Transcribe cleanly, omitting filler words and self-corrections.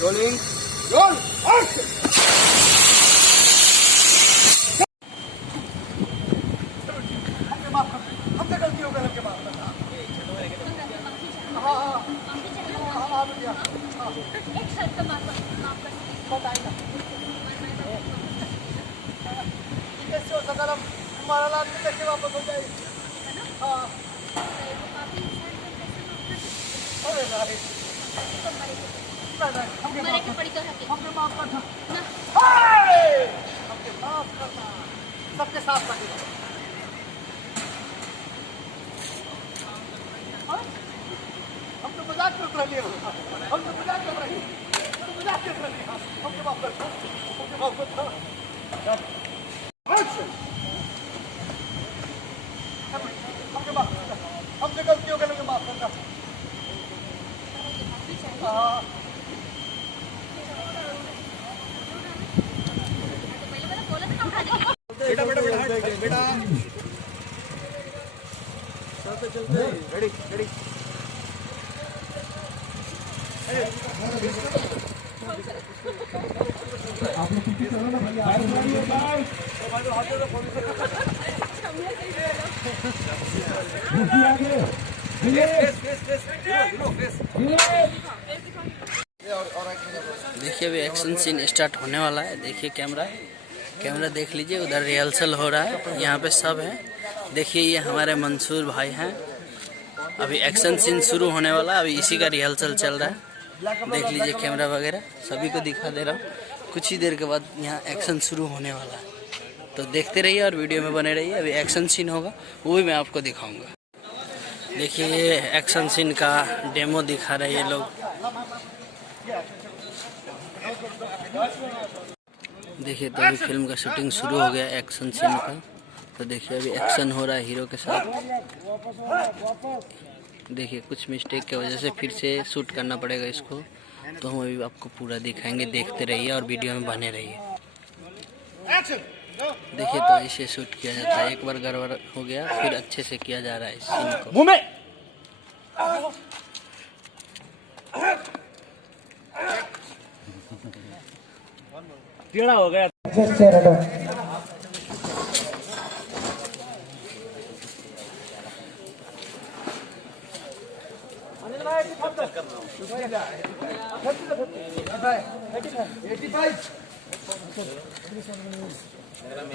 Rolling हमसे गलती हो गई माफ करना। एक शर्त माफ कर बताइए कैसे हो सकता है हमारा लाल कैसे वापस हो जाए। हाँ अरे नहीं हमके माफ करना हमके माफ करना सबके साथ लगेगा। हम तो मजाक कर रहे हैं हम तो मजाक कर रहे हैं हमके माफ करना हमके माफ करना हमसे गलती हो गई माफ करना। बेटा बेटा बेटा बेटा चलते चलते रेडी रेडी आप लोग पीछे चलो ना भैया देखिए अभी एक्शन सीन स्टार्ट होने वाला है। देखिए कैमरा देख लीजिए, उधर रिहर्सल हो रहा है, यहाँ पे सब है। देखिए ये हमारे मंसूर भाई हैं। अभी एक्शन सीन शुरू होने वाला है, अभी इसी का रिहर्सल चल रहा है। देख लीजिए कैमरा वगैरह सभी को दिखा दे रहा हूँ। कुछ ही देर के बाद यहाँ एक्शन शुरू होने वाला है, तो देखते रहिए और वीडियो में बने रहिए। अभी एक्शन सीन होगा वो भी मैं आपको दिखाऊंगा। देखिए ये एक्शन सीन का डेमो दिखा रहे हैं ये लोग। देखिए तो अभी फिल्म का शूटिंग शुरू हो गया एक्शन सीन का। तो देखिए अभी एक्शन हो रहा है हीरो के साथ। देखिए कुछ मिस्टेक की वजह से फिर से शूट करना पड़ेगा इसको, तो हम अभी आपको पूरा दिखाएंगे। देखते रहिए और वीडियो में बने रहिए। देखिए तो इसे शूट किया जाता है, एक बार गड़बड़ हो गया फिर अच्छे से किया जा रहा है इस सीन को। टेढ़ा हो गया। मेरा